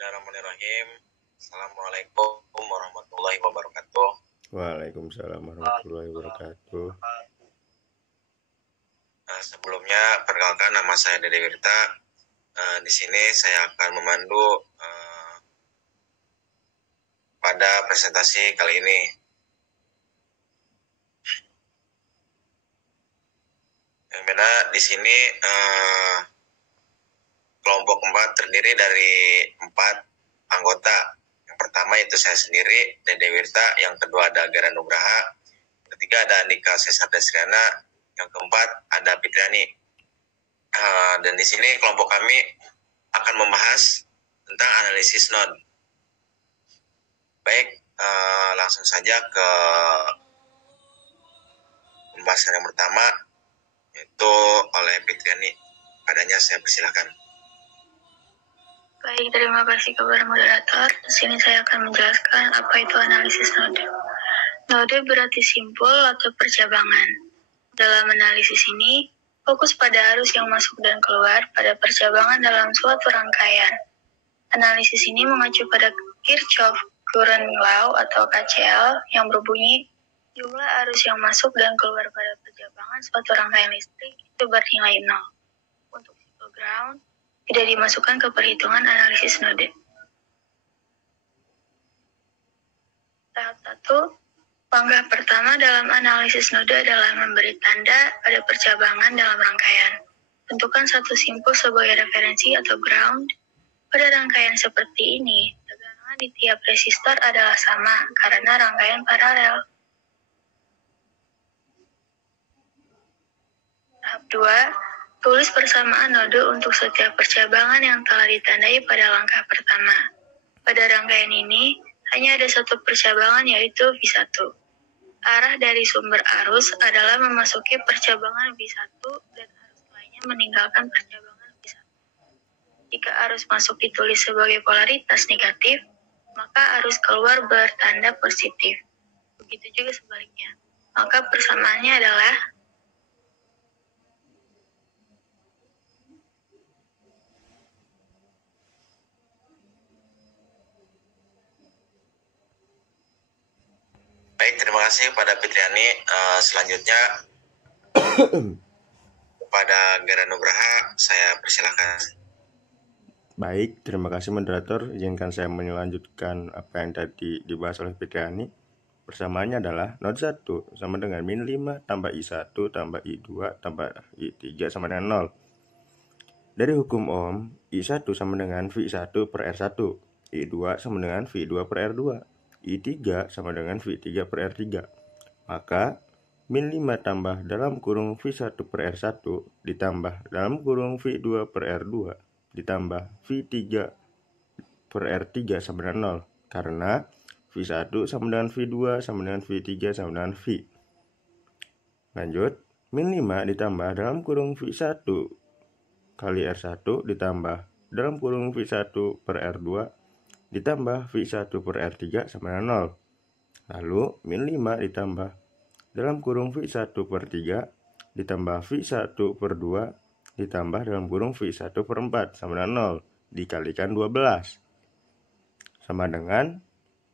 Bismillahirrahmanirrahim. Assalamualaikum warahmatullahi wabarakatuh. Waalaikumsalam warahmatullahi wabarakatuh. Sebelumnya perkenalkan, nama saya Dede Wirta. Di sini saya akan memandu pada presentasi kali ini. Yang mana di sini kelompok 4 terdiri dari 4 anggota. Yang pertama itu saya sendiri, Dede Wirta. Yang kedua ada Gara Nugraha. Yang ketiga ada Andika Cesar Desriana. Yang keempat ada Fitriani. Dan di sini kelompok kami akan membahas tentang analisis node. Baik, langsung saja ke pembahasan yang pertama, yaitu oleh Fitriani. Padanya saya persilakan. Baik, terima kasih kepada moderator. Di sini saya akan menjelaskan apa itu analisis node. Node berarti simpul atau percabangan. Dalam analisis ini, fokus pada arus yang masuk dan keluar pada percabangan dalam suatu rangkaian. Analisis ini mengacu pada Kirchhoff Current Law atau KCL yang berbunyi, jumlah arus yang masuk dan keluar pada percabangan suatu rangkaian listrik itu bernilai 0. Untuk simple ground, tidak dimasukkan ke perhitungan analisis node. Tahap 1, langkah pertama dalam analisis node adalah memberi tanda pada percabangan dalam rangkaian. Tentukan satu simpul sebagai referensi atau ground. Pada rangkaian seperti ini, tegangan di tiap resistor adalah sama karena rangkaian paralel. Tahap 2, tulis persamaan node untuk setiap percabangan yang telah ditandai pada langkah pertama. Pada rangkaian ini, hanya ada satu percabangan yaitu V1. Arah dari sumber arus adalah memasuki percabangan V1 dan arus lainnya meninggalkan percabangan V1. Jika arus masuk ditulis sebagai polaritas negatif, maka arus keluar bertanda positif. Begitu juga sebaliknya. Maka persamaannya adalah Baik, terima kasih kepada Fitriani. Selanjutnya kepada Gara Nugraha, saya persilakan. Baik, terima kasih moderator. Izinkan saya melanjutkan apa yang tadi dibahas oleh Fitriani. Persamaannya adalah node 1 sama dengan min 5 tambah I1 tambah I2 tambah I3 sama dengan 0. Dari hukum Ohm, I1 sama dengan V1 per R1, I2 sama dengan V2 per R2, I3 sama dengan V3 per R3. Maka min 5 tambah dalam kurung V1 per R1 ditambah dalam kurung V2 per R2 ditambah V3 per R3 sama dengan 0. Karena V1 sama dengan V2 sama dengan V3 sama dengan V. Lanjut, min 5 ditambah dalam kurung V1 kali R1 ditambah dalam kurung V1 per R2 ditambah V1 per R3 sama dengan 0. Lalu min 5 ditambah dalam kurung V1 per 3 ditambah V1 per 2 ditambah dalam kurung V1 per 4 sama dengan 0 dikalikan 12 sama dengan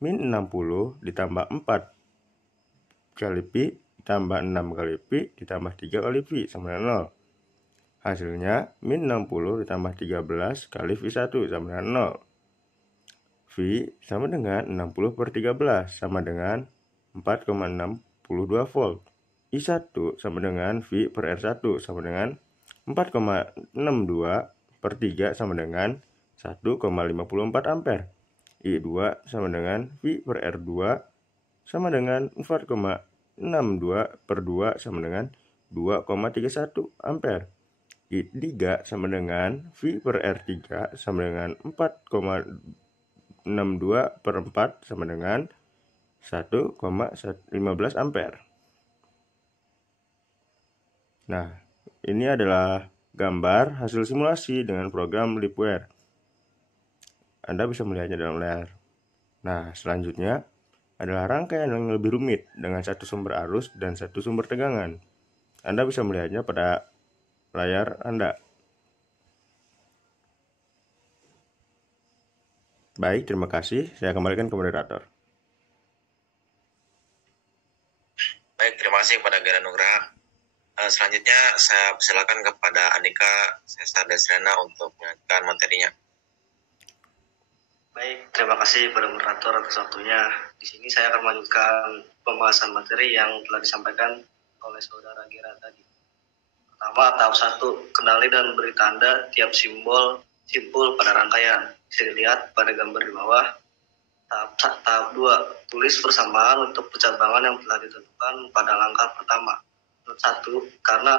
min 60 ditambah 4 kali Pi ditambah 6 kali Pi ditambah 3 kali Pi sama dengan 0. Hasilnya min 60 ditambah 13 kali V1 sama dengan 0. V sama dengan 60 per 13 sama dengan 4,62 volt. I1 sama dengan V per R1 sama dengan 4,62 per 3 sama dengan 1,54 ampere. I2 sama dengan V per R2 sama dengan 4,62 per 2 sama dengan 2,31 ampere. I3 sama dengan V per R3 sama dengan 4,62 per 4 sama dengan 1,15 ampere. Nah, ini adalah gambar hasil simulasi dengan program Livewire. Anda bisa melihatnya dalam layar. Nah, selanjutnya adalah rangkaian yang lebih rumit dengan satu sumber arus dan satu sumber tegangan. Anda bisa melihatnya pada layar Anda. Baik, terima kasih. Saya kembalikan ke moderator. Baik, terima kasih kepada Gara Nugraha. Selanjutnya saya persilakan kepada Andika Sesar Desrena untuk melanjutkan materinya. Baik, terima kasih kepada moderator atas waktunya. Di sini saya akan melanjutkan pembahasan materi yang telah disampaikan oleh saudara Gira tadi. Pertama, tahap 1, kenali dan beri tanda tiap simpul pada rangkaian. Bisa dilihat pada gambar di bawah. Tahap 2, tulis persamaan untuk percabangan yang telah ditentukan pada langkah pertama. Menurut 1, karena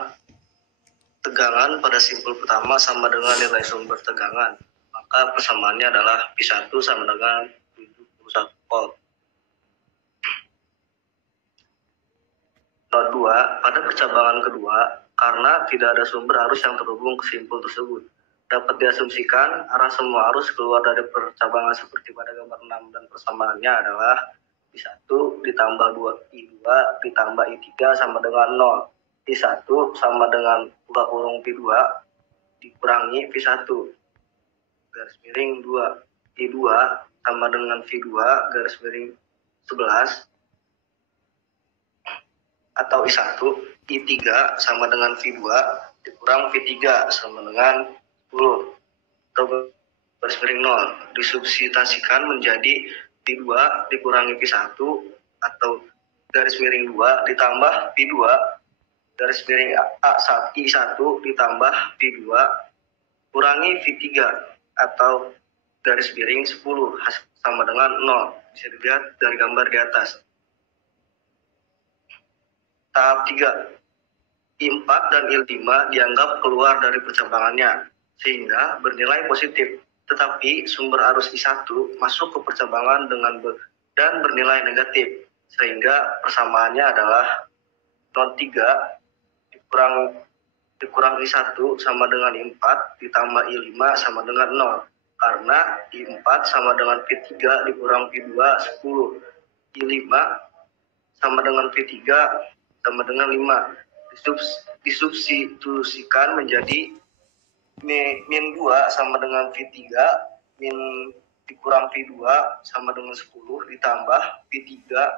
tegangan pada simpul pertama sama dengan nilai sumber tegangan, maka persamaannya adalah P1 sama dengan 71 volt. Not 2, pada percabangan kedua, karena tidak ada sumber arus yang terhubung ke simpul tersebut, dapat diasumsikan arah semua arus keluar dari percabangan seperti pada gambar 6 dan persamaannya adalah I1 ditambah 2I2 ditambah I3 sama dengan 0. I1 sama dengan buka kurung P2 dikurangi V1 garis miring 2. I2 sama dengan V2 garis miring 11 atau I1 I3 sama dengan V2 dikurang V3 sama dengan 10 atau garis miring 0 disubstitusikan menjadi V2 dikurangi V1 atau garis miring 2 ditambah V2 garis miring I1 ditambah V2 kurangi V3 atau garis miring 10 sama dengan 0. Bisa dilihat dari gambar di atas. Tahap 3, I4 dan I5 dianggap keluar dari percabangannya sehingga bernilai positif. Tetapi sumber arus I1 masuk ke percabangan dan bernilai negatif sehingga persamaannya adalah 0,3 dikurang I1 sama dengan I4 ditambah I5 sama dengan 0 karena I4 sama dengan V3 dikurang V2 10 I5 sama dengan V3 sama dengan 5 disubstitusikan menjadi min 2 sama dengan V3 min dikurang V2 sama dengan 10 ditambah V3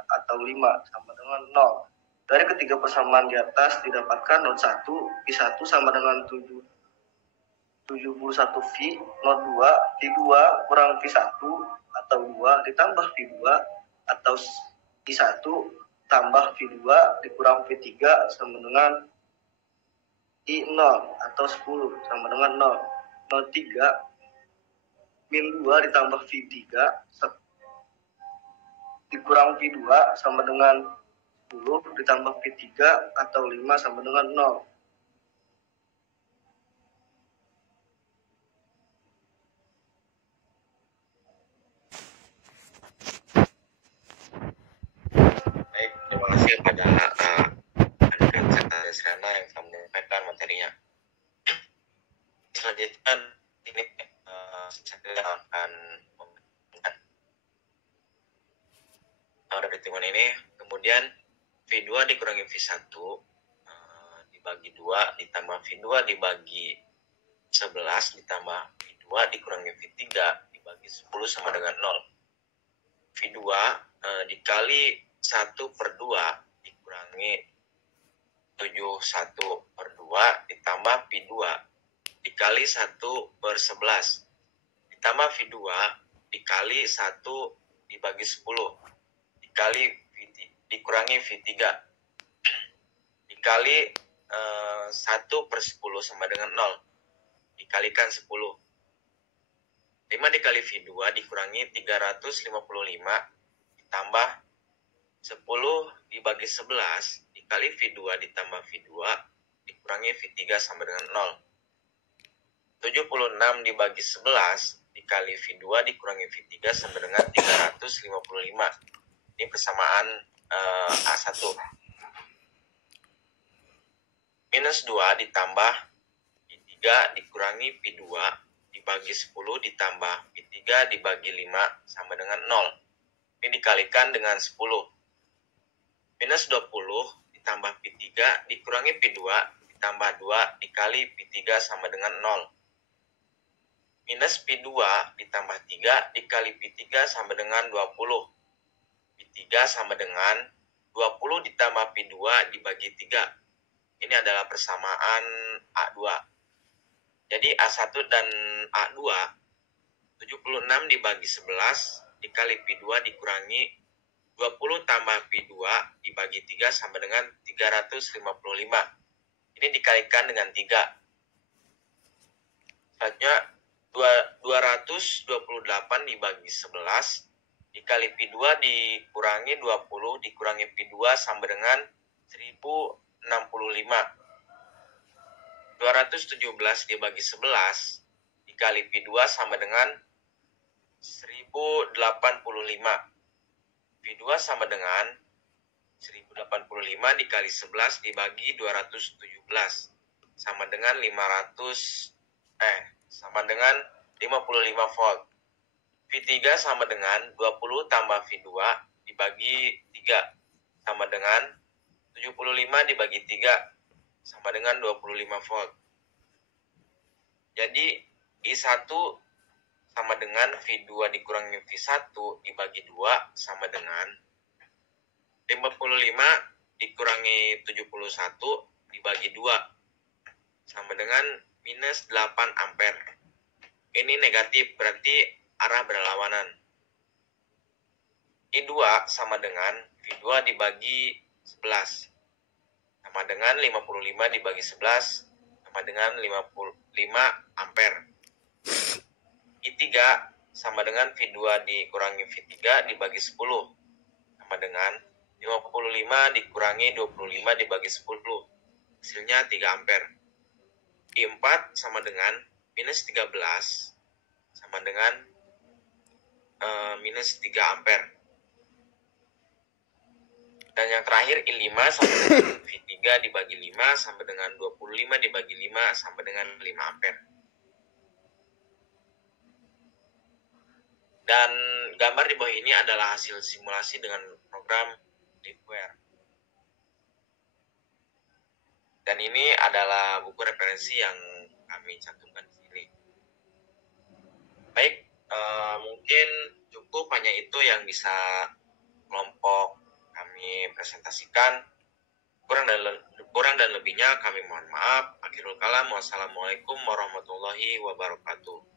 atau 5 sama dengan 0. Dari ketiga persamaan di atas didapatkan not 1 I1 sama dengan 71 V, not 2 V2 kurang V1 atau 2 ditambah V2 atau I1 tambah V2 dikurang V3 sama dengan I0 atau 10 sama dengan 0. Not 3 min 2 ditambah V3 dikurang V2 sama dengan 10 ditambah V3 atau 5 sama dengan 0. Baik, terima kasih kepada Andika Desrena yang telah menyampaikan materinya. Selanjutnya ini saya akan memberikan dari perhitungan ini. Kemudian V2 dikurangi V1 dibagi 2 ditambah V2 dibagi 11 ditambah V2 dikurangi V3 dibagi 10 sama dengan 0. V2 dikali 1/2 dikurangi 71/2 ditambah V2 dikali 1/11 ditambah V2 dikali 1 dibagi 10 dikali dikurangi V3 dikali 1/10 sama dengan 0 dikalikan 10. 5 dikali V2 dikurangi 355 ditambah 10 dibagi 11 dikali V2 ditambah V2 dikurangi V3 sama dengan 0. 76 dibagi 11 dikali V2 dikurangi V3 sama dengan 355. Ini persamaan A1. Minus 2 ditambah V3 dikurangi V2 dibagi 10 ditambah V3 dibagi 5 sama dengan 0. Ini dikalikan dengan 10. Minus 20 ditambah V3 dikurangi V2 ditambah 2 dikali V3 sama dengan 0. minus Pi 2 ditambah 3 dikali Pi 3 sama dengan 20. Pi 3 sama dengan 20 ditambah Pi 2 dibagi 3. Ini adalah persamaan A2. Jadi A1 dan A2, 76 dibagi 11 dikali Pi 2 dikurangi 20 tambah Pi 2 dibagi 3 sama dengan 355. Ini dikalikan dengan 3. Selanjutnya 228 dibagi 11 dikali Pi 2 dikurangi 20 dikurangi Pi 2 sama dengan 1065. 217 dibagi 11 dikali Pi 2 sama dengan 1085. Pi 2 sama dengan 1085 dikali 11 dibagi 217 sama dengan 55 volt. Pi 3 sama dengan 20 tambah Pi 2 dibagi 3 sama dengan 75 dibagi 3 sama dengan 25 volt. Jadi I1 sama dengan V2 dikurangi V1 dibagi 2 sama dengan 55 dikurangi 71 dibagi 2 sama dengan minus 8 ampere. Ini negatif, berarti arah berlawanan. I2 sama dengan V2 dibagi 11 sama dengan 55 dibagi 11 sama dengan 55 ampere. I3 sama dengan V2 dikurangi V3 dibagi 10 sama dengan 55 dikurangi 25 dibagi 10. Hasilnya 3 ampere. I4 sama dengan minus 13 sama dengan minus 3 ampere. Dan yang terakhir I5 sama dengan V3 dibagi 5 sama dengan 25 dibagi 5 sama dengan 5 ampere. Dan gambar di bawah ini adalah hasil simulasi dengan program Liveware. Dan ini adalah buku referensi yang kami cantumkan di sini. Baik, mungkin cukup hanya itu yang bisa kelompok kami presentasikan. Kurang dan lebihnya kami mohon maaf. Akhirul kalam, wassalamualaikum warahmatullahi wabarakatuh.